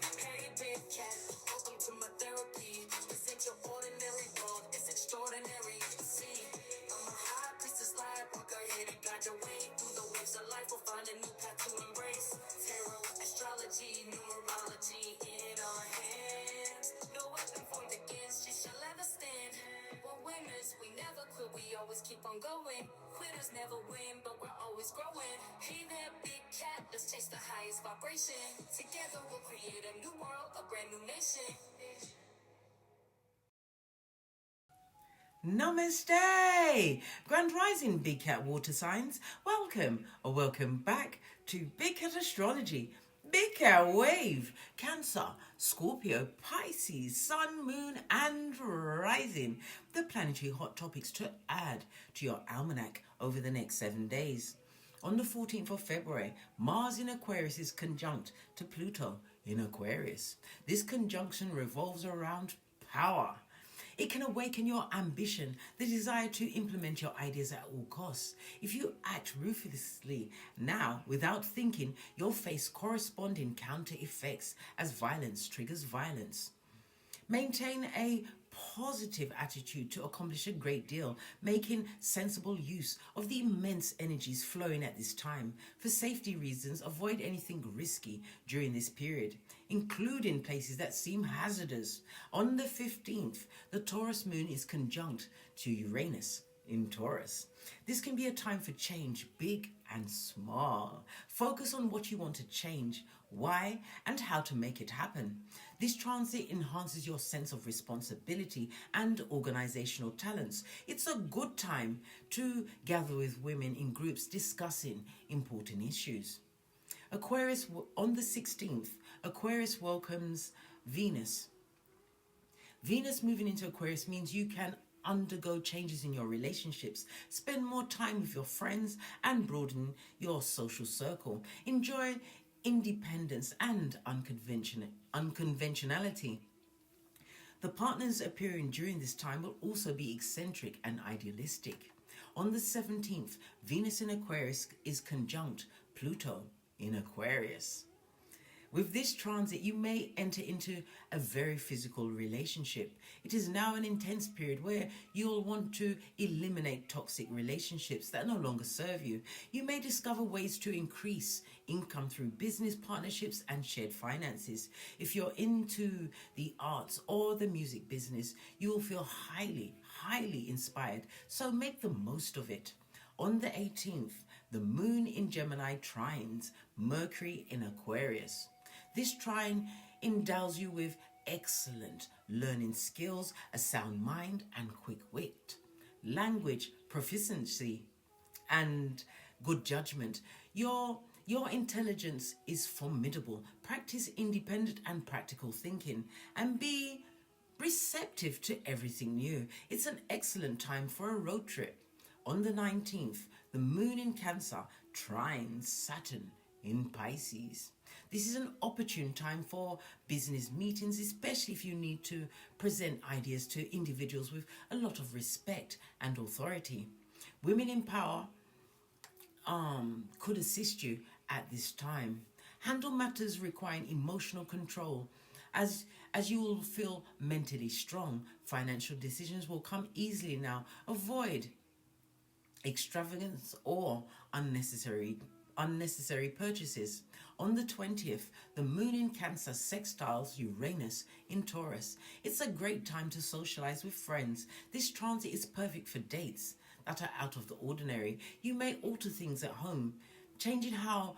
Hey, big cat, welcome to my therapy. This ain't your ordinary world, it's extraordinary. See, I'm a high priestess lightworker, here to guide your way through the waves of life. We'll find a new path to embrace. Tarot, astrology, numerology in our hands. No weapon formed against you shall ever stand. We're winners, we never quit, we always keep on going. Quitters never win, but we're always growing. Hey there, big cat, let's chase the highest vibration. Together we'll create a new world, a brand new nation. Namaste! Grand Rising Big Cat Water Signs. Welcome or welcome back to Big Cat Astrology. Big Cat Wave, Cancer, Scorpio, Pisces, Sun, Moon and Rising. The planetary hot topics to add to your almanac over the next 7 days. On the 14th of February, Mars in Aquarius is conjunct to Pluto in Aquarius. This conjunction revolves around power. It can awaken your ambition, the desire to implement your ideas at all costs. If you act ruthlessly now without thinking, you'll face corresponding counter effects as violence triggers violence. Maintain a positive attitude to accomplish a great deal, making sensible use of the immense energies flowing at this time. For safety reasons, avoid anything risky during this period, including places that seem hazardous. On the 15th, the Taurus moon is conjunct to Uranus in Taurus. This can be a time for change, big and small. Focus on what you want to change, why, and how to make it happen. This transit enhances your sense of responsibility and organizational talents. It's a good time to gather with women in groups discussing important issues. Aquarius, on the 16th, Aquarius welcomes Venus. Venus moving into Aquarius means you can undergo changes in your relationships, spend more time with your friends and broaden your social circle. Enjoy independence and unconventionality. The partners appearing during this time will also be eccentric and idealistic. On the 17th, Venus in Aquarius is conjunct Pluto in Aquarius. With this transit, you may enter into a very physical relationship. It is now an intense period where you'll want to eliminate toxic relationships that no longer serve you. You may discover ways to increase income through business partnerships and shared finances. If you're into the arts or the music business, you will feel highly inspired, so make the most of it. On the 18th, the moon in Gemini trines Mercury in Aquarius. This trine endows you with excellent learning skills, a sound mind and quick wit, language proficiency and good judgment. Your intelligence is formidable. Practice independent and practical thinking and be receptive to everything new. It's an excellent time for a road trip. On the 19th, the moon in Cancer trines Saturn in Pisces. This is an opportune time for business meetings, especially if you need to present ideas to individuals with a lot of respect and authority. Women in power could assist you at this time. Handle matters requiring emotional control as you will feel mentally strong. Financial decisions will come easily now. Avoid extravagance or unnecessary purchases. On the 20th, the moon in Cancer sextiles Uranus in Taurus. It's a great time to socialize with friends. This transit is perfect for dates that are out of the ordinary. You may alter things at home, changing how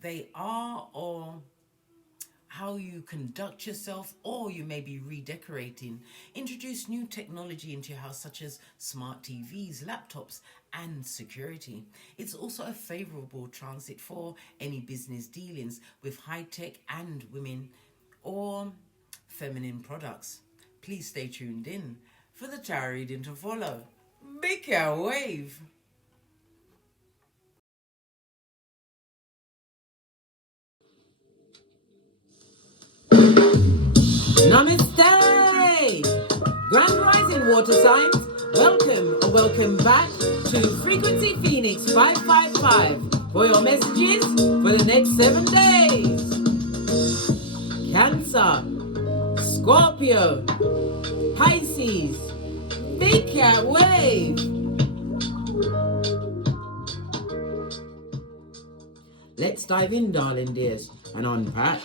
they are or how you conduct yourself, or you may be redecorating. Introduce new technology into your house, such as smart TVs, laptops, and security. It's also a favorable transit for any business dealings with high-tech and women or feminine products. Please stay tuned in for the tarot reading to follow. Big Cat Wave. Namaste! Grand Rising Water Signs, welcome back to Frequency Phoenix 555 for your messages for the next 7 days. Cancer, Scorpio, Pisces, Big Cat Wave. Let's dive in, darling dears, and unpack.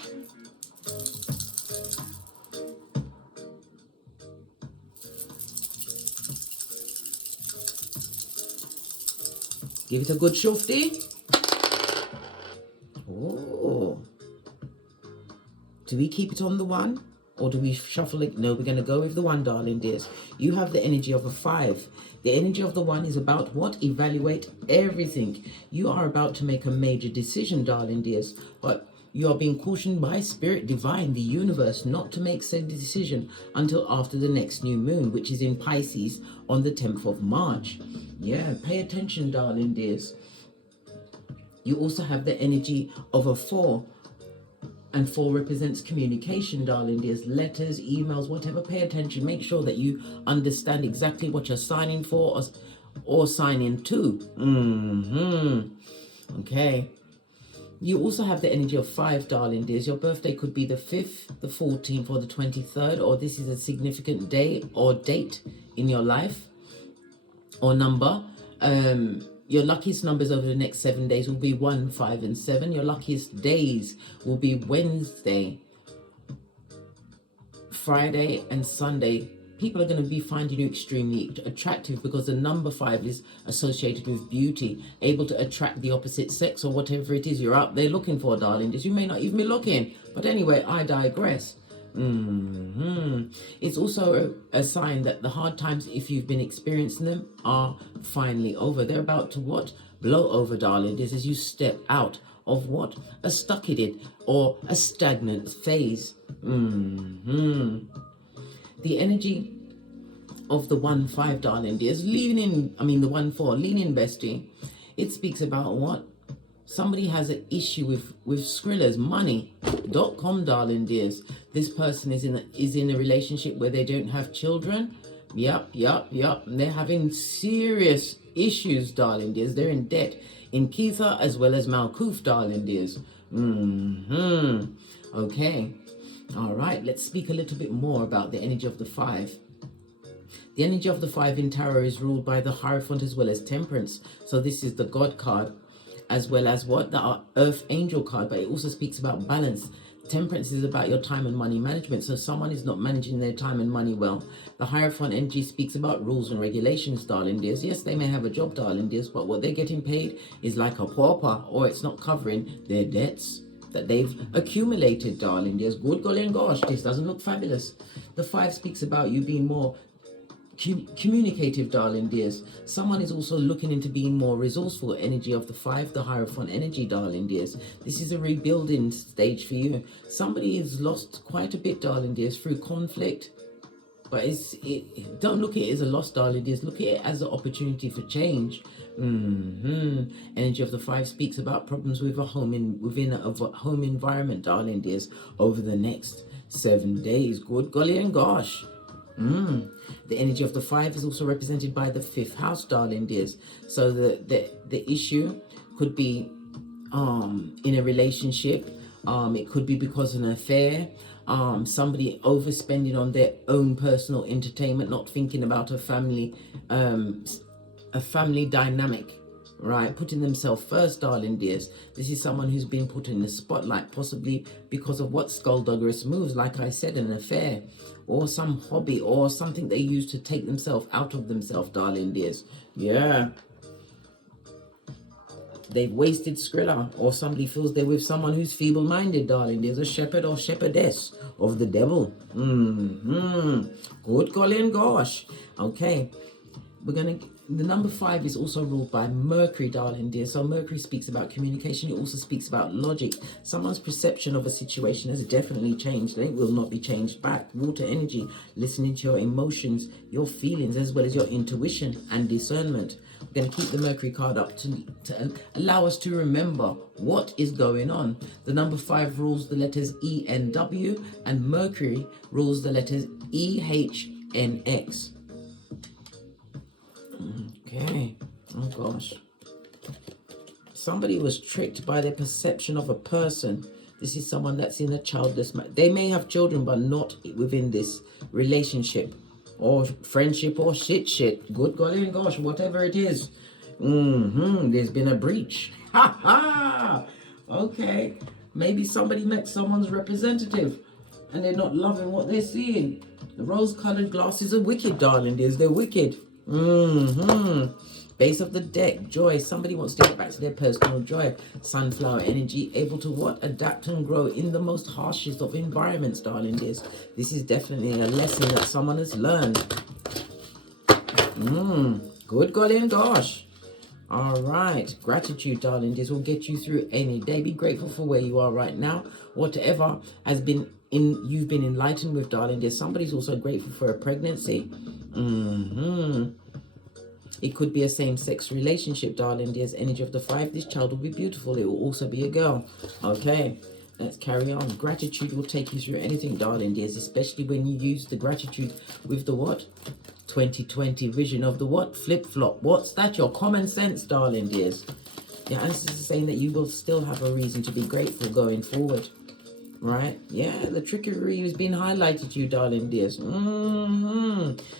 Give it a good shufty. Oh. Do we keep it on the one? Or do we shuffle it? No, we're going to go with the one, darling dears. You have the energy of a 5. The energy of the one is about what? Evaluate everything. You are about to make a major decision, darling dears. But you are being cautioned by Spirit Divine, the universe, not to make said decision until after the next new moon, which is in Pisces on the 10th of March. Yeah, pay attention, darling dears. You also have the energy of a 4. And 4 represents communication, darling dears. Letters, emails, whatever. Pay attention. Make sure that you understand exactly what you're signing for or signing to. Okay. You also have the energy of 5, darling dears. Your birthday could be the 5th, the 14th, or the 23rd, or this is a significant day or date in your life or number. Your luckiest numbers over the next 7 days will be 1, 5, and 7. Your luckiest days will be Wednesday, Friday, and Sunday. People are going to be finding you extremely attractive because the number 5 is associated with beauty, able to attract the opposite sex or whatever it is you're out there looking for, darling. You may not even be looking. But anyway, I digress. It's also a sign that the hard times, if you've been experiencing them, are finally over. They're about to what? Blow over, darling. This is you step out of what? A stuck-it or a stagnant phase. The energy of the 1-5, darling dears, the 1-4, lean in, bestie. It speaks about what? Somebody has an issue with Skrilla's money.com, darling dears. This person is in a relationship where they don't have children. Yep. They're having serious issues, darling dears. They're in debt in Keitha as well as Malkuth, darling dears. Okay. All right. Let's speak a little bit more about the energy of the 5. The energy of the 5 in tarot is ruled by the Hierophant as well as Temperance. So this is the God card, as well as what? The Earth Angel card, but it also speaks about balance. Temperance is about your time and money management. So someone is not managing their time and money well. The Hierophant energy speaks about rules and regulations, darling dears. Yes, they may have a job, darling dears, but what they're getting paid is like a pauper, or it's not covering their debts that they've accumulated, darling dears. Good golly gosh, this doesn't look fabulous. The 5 speaks about you being more communicative, darling dears. Someone is also looking into being more resourceful. Energy of the 5, the Hierophant energy, darling dears. This is a rebuilding stage for you. Somebody has lost quite a bit, darling dears, through conflict. But don't look at it as a loss, darling dears. Look at it as an opportunity for change. Energy of the 5 speaks about problems with a home within a home environment, darling dears, over the next 7 days. Good golly and gosh. The energy of the 5 is also represented by the 5th house, darling dears. So the issue could be in a relationship. It could be because of an affair. Somebody overspending on their own personal entertainment, not thinking about a family dynamic, right? Putting themselves first, darling dears. This is someone who's been put in the spotlight, possibly because of what skullduggerous moves, like I said, an affair, or some hobby, or something they use to take themselves out of themselves, darling dears. Yeah. They've wasted Skrilla, or somebody feels they're with someone who's feeble-minded, darling. There's a shepherd or shepherdess of the devil. Good golly and gosh. Okay. The number 5 is also ruled by Mercury, darling dear. So Mercury speaks about communication. It also speaks about logic. Someone's perception of a situation has definitely changed, and it will not be changed back. Water energy, listening to your emotions, your feelings, as well as your intuition and discernment. We're going to keep the Mercury card up to allow us to remember what is going on. The number 5 rules the letters E and W, and Mercury rules the letters E, H, N, X. Okay. Oh gosh. Somebody was tricked by their perception of a person. This is someone that's in a childless marriage. They may have children, but not within this relationship or friendship or shit. Good golly gosh, whatever it is. There's been a breach. Ha ha! Okay. Maybe somebody met someone's representative and they're not loving what they're seeing. The rose-colored glasses are wicked, darling dears. They're wicked. Base of the deck, joy. Somebody wants to get back to their personal joy. Sunflower energy, able to what? Adapt and grow in the most harshest of environments, darling dears. This is definitely a lesson that someone has learned. Good golly and gosh. All right. Gratitude, darling dears, will get you through any day. Be grateful for where you are right now. Whatever has been you've been enlightened with, darling dears. Somebody's also grateful for a pregnancy. It could be a same-sex relationship, darling dears. Energy of the 5. This child will be beautiful. It will also be a girl. Okay, let's carry on. Gratitude will take you through anything, darling dears, especially when you use the gratitude with the what? 2020 vision of the what? Flip-flop. What's that? Your common sense, darling dears. Your ancestors are saying that you will still have a reason to be grateful going forward. Right? Yeah, the trickery has been highlighted to you, darling dears.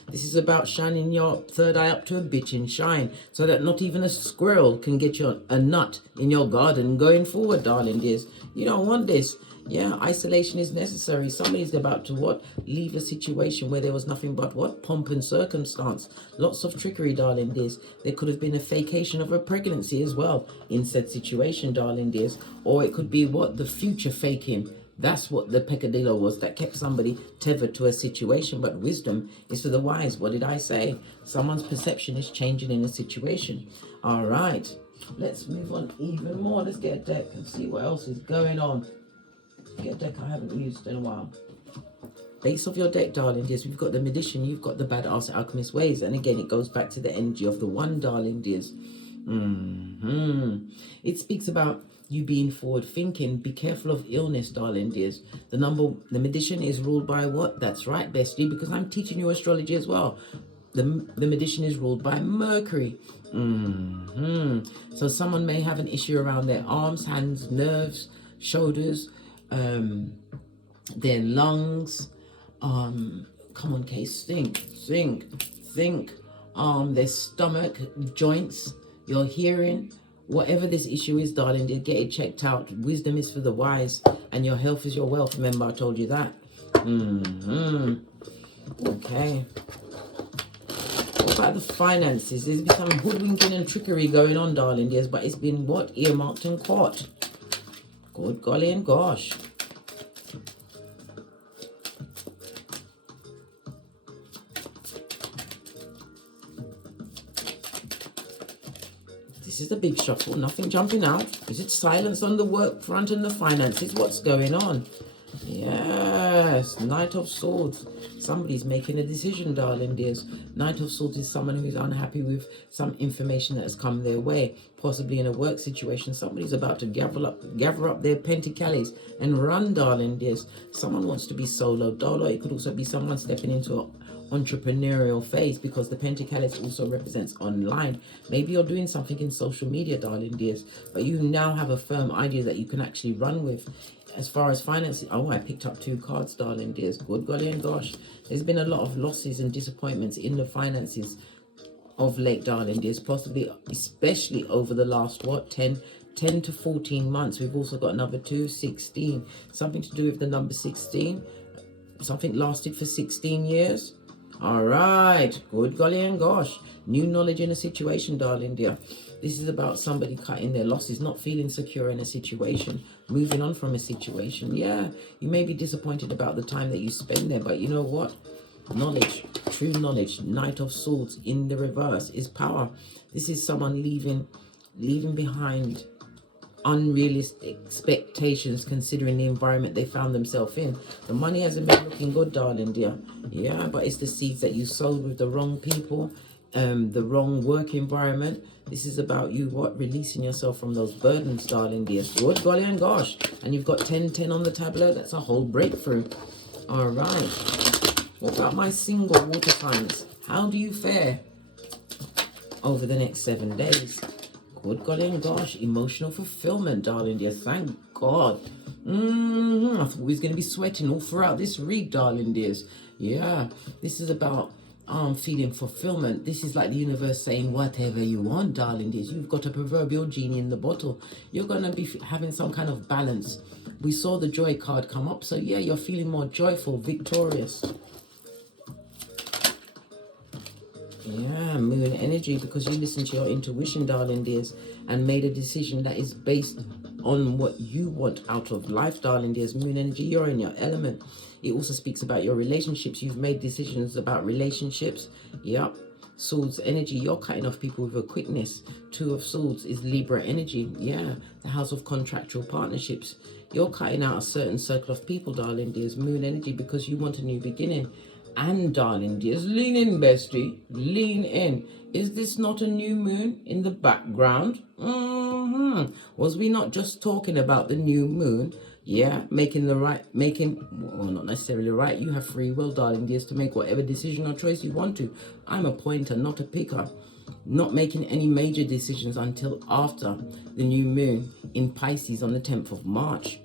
This is about shining your third eye up to a bitchin' shine so that not even a squirrel can get you a nut in your garden going forward, darling dears. You don't want this. Yeah, isolation is necessary. Somebody's about to what? Leave a situation where there was nothing but what? Pomp and circumstance. Lots of trickery, darling dears. There could have been a vacation of a pregnancy as well in said situation, darling dears. Or it could be what? The future faking. That's what the peccadillo was that kept somebody tethered to a situation. But wisdom is for the wise. What did I say? Someone's perception is changing in a situation. All right. Let's move on even more. Let's get a deck and see what else is going on. Get a deck I haven't used in a while. Base of your deck, darling dears. We've got the Magician. You've got the Badass Alchemist Ways. And again, it goes back to the energy of the one, darling dears. It speaks about you being forward thinking. Be careful of illness, darling dears. The Magician is ruled by what? That's right, bestie, because I'm teaching you astrology as well. The Magician is ruled by Mercury. So someone may have an issue around their arms, hands, nerves, shoulders, their lungs. Come on, Case, think. Their stomach, joints, your hearing. Whatever this issue is, darling, get it checked out. Wisdom is for the wise, and your health is your wealth. Remember, I told you that. Okay. What about the finances? There's been some hoodwinking and trickery going on, darling dears, but it's been what? Earmarked and caught. Good golly and gosh. This is a big shuffle. Nothing jumping out. Is it silence on the work front and the finances? What's going on? Yes. Knight of Swords. Somebody's making a decision, darling dears. Knight of Swords is someone who's unhappy with some information that has come their way. Possibly in a work situation. Somebody's about to gather up their penticallies and run, darling dears. Someone wants to be solo dolo. It could also be someone stepping into a entrepreneurial phase, because the Pentacles also represents online. Maybe you're doing something in social media, darling dears, but you now have a firm idea that you can actually run with. As far as finances, oh, I picked up 2 cards, darling dears. Good golly and gosh. There's been a lot of losses and disappointments in the finances of late, darling dears, possibly especially over the last what, 10 to 14 months. We've also got another 2, 16, something to do with the number 16. Something lasted for 16 years. All right, good golly and gosh. New knowledge in a situation, darling dear. This is about somebody cutting their losses, not feeling secure in a situation, moving on from a situation. Yeah, you may be disappointed about the time that you spend there, but you know what? Knowledge, true knowledge, Knight of Swords in the reverse is power. This is someone leaving behind unrealistic expectations considering the environment they found themselves in. The money hasn't been looking good, darling dear. Yeah, but it's the seeds that you sowed with the wrong people, the wrong work environment. This is about you what, releasing yourself from those burdens, darling dear. Good golly and gosh. And you've got 10-10 on the tableau. That's a whole breakthrough. All right, what about my single water signs? How do you fare over the next 7 days? Good golly and gosh, emotional fulfillment, darling dears. Thank God. I thought we was going to be sweating all throughout this read, darling dears. Yeah, this is about feeling fulfillment. This is like the universe saying whatever you want, darling dears. You've got a proverbial genie in the bottle. You're going to be having some kind of balance. We saw the joy card come up, so yeah, you're feeling more joyful, victorious. Yeah, moon energy, because you listened to your intuition, darling dears, and made a decision that is based on what you want out of life, darling dears. Moon energy, you're in your element. It also speaks about your relationships. You've made decisions about relationships. Yep. Swords energy, you're cutting off people with a quickness. Two of Swords is Libra energy. Yeah, the house of contractual partnerships. You're cutting out a certain circle of people, darling dears. Moon energy, because you want a new beginning. And darling dears, lean in, bestie, lean in. Is this not a new moon in the background? Was we not just talking about the new moon? Yeah, well, not necessarily right. You have free will, darling dears, to make whatever decision or choice you want to. I'm a pointer, not a picker. Not making any major decisions until after the new moon in Pisces on the 10th of March.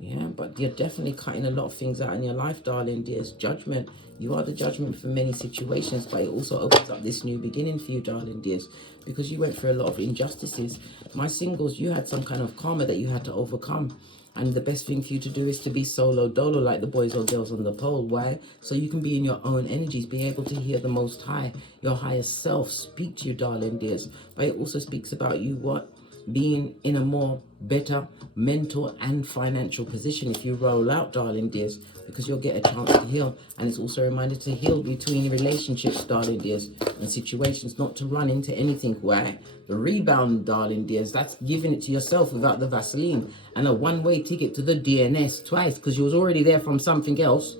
Yeah, but you're definitely cutting a lot of things out in your life, darling dears. Judgment. You are the judgment for many situations, but it also opens up this new beginning for you, darling dears, because you went through a lot of injustices. My singles, you had some kind of karma that you had to overcome. And the best thing for you to do is to be solo dolo, like the boys or girls on the pole. Why? So you can be in your own energies, be able to hear the Most High, your higher self, speak to you, darling dears. But it also speaks about you, what? Being in a more better mental and financial position if you roll out, darling dears, because you'll get a chance to heal. And it's also a reminder to heal between relationships, darling dears, and situations, not to run into anything. Why? The rebound, darling dears, that's giving it to yourself without the Vaseline, and a one-way ticket to the DNS twice, because you was already there from something else.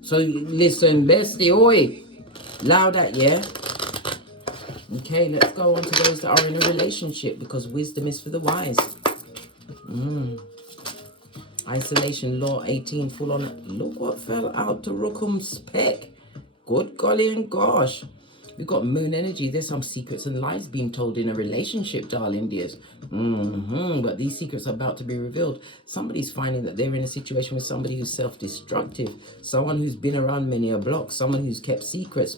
So listen, bestie, oi, loud at, yeah. Okay, let's go on to those that are in a relationship, because wisdom is for the wise. Isolation, law 18, full on. Look what fell out to Rookham Spec. Good golly and gosh. We've got moon energy. There's some secrets and lies being told in a relationship, darling dears. But these secrets are about to be revealed. Somebody's finding that they're in a situation with somebody who's self-destructive. Someone who's been around many a block. Someone who's kept secrets.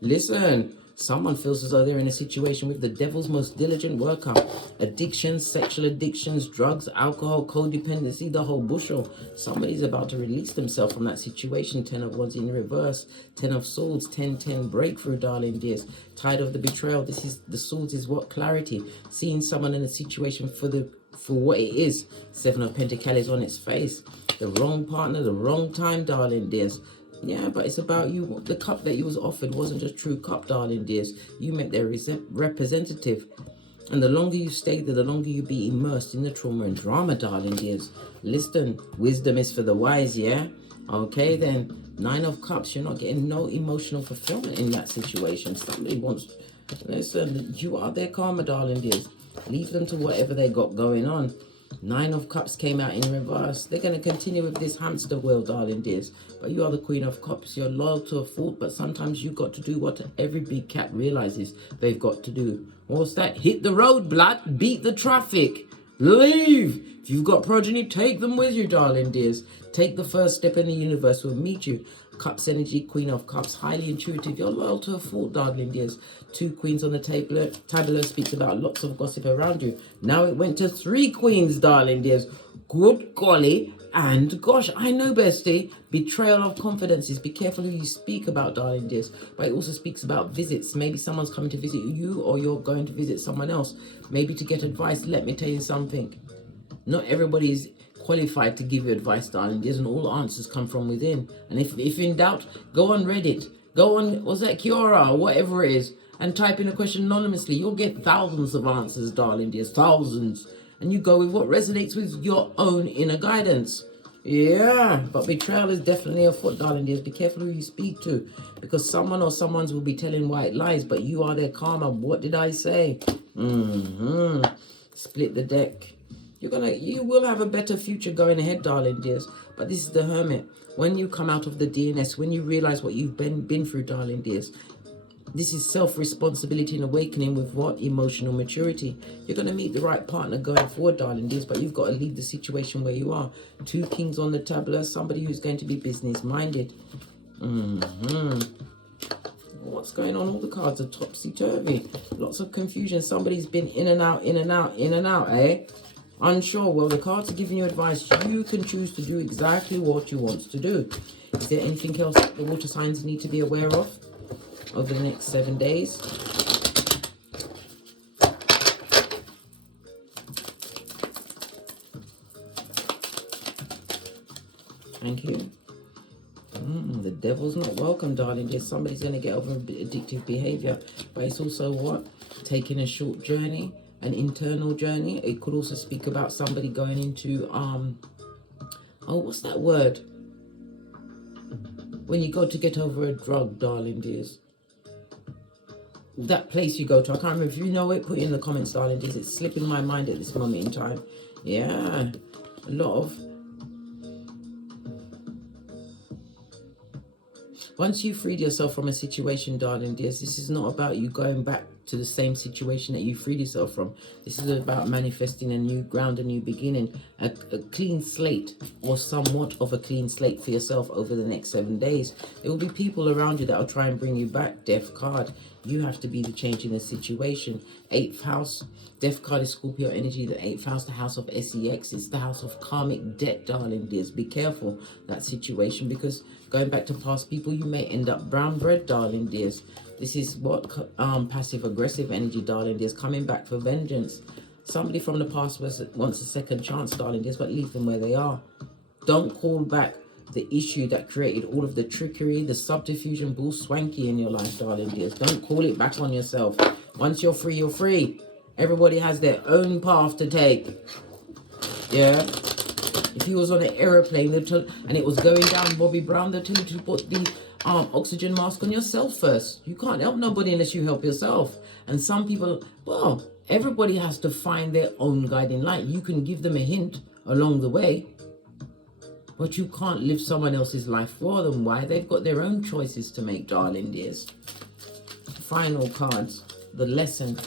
Listen. Someone feels as though they're in a situation with the devil's most diligent worker. Addictions, sexual addictions, drugs, alcohol, codependency, the whole bushel. Somebody's about to release themselves from that situation. 10 of Wands in reverse. 10 of Swords. 10-10 breakthrough, darling dears. Tide of the betrayal. This is the Swords is what? Clarity. Seeing someone in a situation for what it is. 7 of Pentacles on its face. The wrong partner, the wrong time, darling dears. Yeah, but it's about you. The cup that you was offered wasn't just true cup, darling dears. You met their representative. And the longer you stay there, the longer you be immersed in the trauma and drama, darling dears. Listen, wisdom is for the wise, yeah? Okay, then. 9 of Cups, you're not getting no emotional fulfillment in that situation. Somebody wants... Listen, you are their karma, darling dears. Leave them to whatever they got going on. 9 of Cups came out in reverse. They're going to continue with this hamster wheel, darling dears. But you are the Queen of Cups. You're loyal to a fault, but sometimes you've got to do what every big cat realizes they've got to do. What's that? Hit the road, blood. Beat the traffic. Leave. If you've got progeny, take them with you, darling dears. Take the first step and the universe will meet you. Cups energy, Queen of Cups, highly intuitive. You're loyal to a fault, darling dears. 2 queens on the tableau speaks about lots of gossip around you. Now it went to 3 queens, darling dears. Good golly and gosh, I know, bestie. Betrayal of confidences. Be careful who you speak about, darling dears. But it also speaks about visits. Maybe someone's coming to visit you, or you're going to visit someone else. Maybe to get advice. Let me tell you something. Not everybody is qualified to give you advice, darling dears, and all answers come from within. And if in doubt, go on Reddit. Go on, what's that, Quora, or whatever it is, and type in a question anonymously. You'll get thousands of answers, darling dears. Thousands. And you go with what resonates with your own inner guidance. Yeah, but betrayal is definitely afoot, darling dears. Be careful who you speak to, because someone or someone's will be telling white lies, but you are their karma. What did I say? Split the deck. You will have a better future going ahead, darling dears. But this is the Hermit. When you come out of the DNS, when you realize what you've been through, darling dears, This is self-responsibility and awakening with what? Emotional maturity. You're going to meet the right partner going forward, darling dears, but you've got to leave the situation where you are. 2 kings on the tableau, somebody who's going to be business-minded. What's going on? All the cards are topsy-turvy. Lots of confusion. Somebody's been in and out, in and out, in and out, eh? Unsure. Well, the cards are giving you advice. You can choose to do exactly what you want to do. Is there anything else the water signs need to be aware of over the next 7 days? Thank you. The devil's not welcome, darling. There's somebody's going to get over addictive behavior, but it's also what? Taking a short journey, an internal journey. It could also speak about somebody going into oh, what's that word? When you go to get over a drug, darling dears. That place you go to, I can't remember. If you know it, put it in the comments, darling dears. It's slipping my mind at this moment in time. Yeah, a lot of... Once you've freed yourself from a situation, darling dears, this is not about you going back to the same situation that you freed yourself from. This is about manifesting a new ground, a new beginning, a clean slate, or somewhat of a clean slate for yourself over the next 7 days. There will be people around you that will try and bring you back. Death card. You have to be the change in the situation. 8th house. Death card is Scorpio energy. The 8th house, the house of SEX. It's the house of karmic debt, darling dears. Be careful that situation, because going back to past people, you may end up brown bread, darling dears. This is what passive aggressive energy, darling dears, coming back for vengeance. Somebody from the past wants a second chance, darling dears, but leave them where they are. Don't call back the issue that created all of the trickery, the subterfuge and bull swanky in your life, darling dears. Don't call it back on yourself. Once you're free, you're free. Everybody has their own path to take. Yeah. If he was on an aeroplane and it was going down Bobby Brown, they'll tell you to put the oxygen mask on yourself first. You can't help nobody unless you help yourself. And some people, well, everybody has to find their own guiding light. You can give them a hint along the way, but you can't live someone else's life for them. Why? They've got their own choices to make, darling dears. Final cards. The lesson.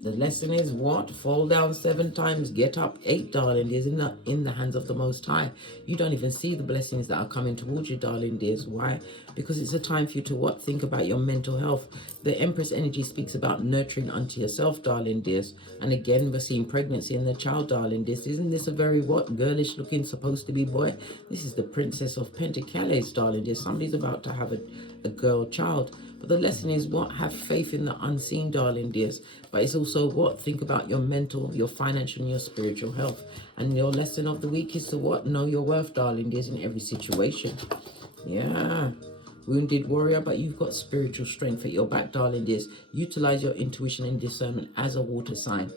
The lesson is what? Fall down 7 times, get up 8, darling dears, in the hands of the Most High. You don't even see the blessings that are coming towards you, darling dears. Why? Because it's a time for you to what? Think about your mental health. The Empress energy speaks about nurturing unto yourself, darling dears. And again, we're seeing pregnancy in the child, darling dears. Isn't this a very what? Girlish looking, supposed to be boy? This is the Princess of Pentacles, darling dears. Somebody's about to have a girl child. But the lesson is what? Have faith in the unseen, darling dears. But it's also what? Think about your mental, your financial, and your spiritual health. And your lesson of the week is to what? Know your worth, darling dears, in every situation. Yeah. Wounded warrior, but you've got spiritual strength at your back, darling dears. Utilize your intuition and discernment as a water sign.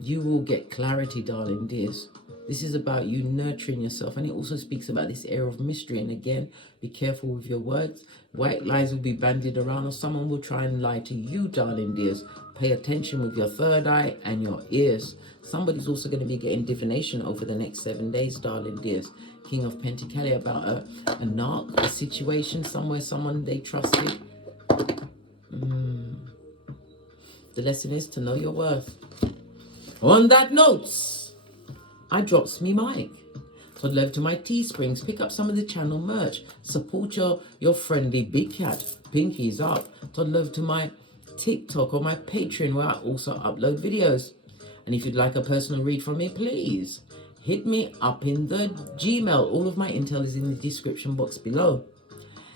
You will get clarity, darling dears. This is about you nurturing yourself, and it also speaks about this air of mystery. And again, be careful with your words. White lies will be bandied around, or someone will try and lie to you, darling dears. Pay attention with your third eye and your ears. Somebody's also going to be getting divination over the next 7 days, darling dears. King of Pentacles, about a narc, a situation somewhere, someone they trusted. The lesson is to know your worth. On that note, I drops me mic. So love to my Teesprings. Pick up some of the channel merch. Support your friendly big cat. Pinkies up. So love to my TikTok or my Patreon, where I also upload videos. And if you'd like a personal read from me, please hit me up in the Gmail. All of my intel is in the description box below.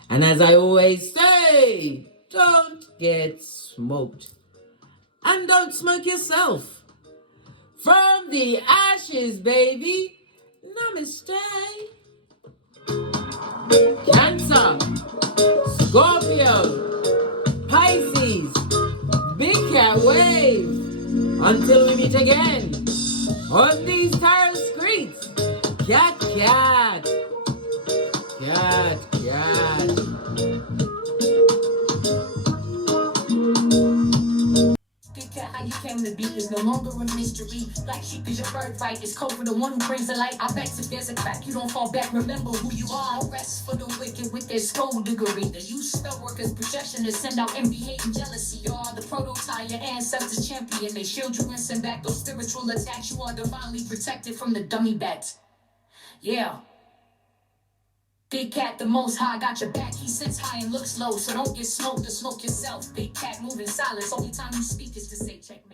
And as I always say, don't get smoked. And don't smoke yourself. From the ashes, baby. Namaste. Cancer, Scorpio, Pisces, Big Cat Wave. Until we meet again on these tarot streets. Cat, cat. Cat, cat. became the beat is no longer a mystery. Black sheep is your birthright. It's code for the one who brings the light. I bet if there's a crack, you don't fall back. Remember who you are. No rest for the wicked with their skullduggery. The use spell workers' projection to send out envy, hate, and jealousy. You are the prototype, your ancestors champion. They shield you and send back those spiritual attacks. You are divinely protected from the dummy bats. Yeah. Big cat, the most high, got your back. He sits high and looks low, so don't get smoked or smoke yourself. Big cat moving silence. Only time you speak is to say checkmate.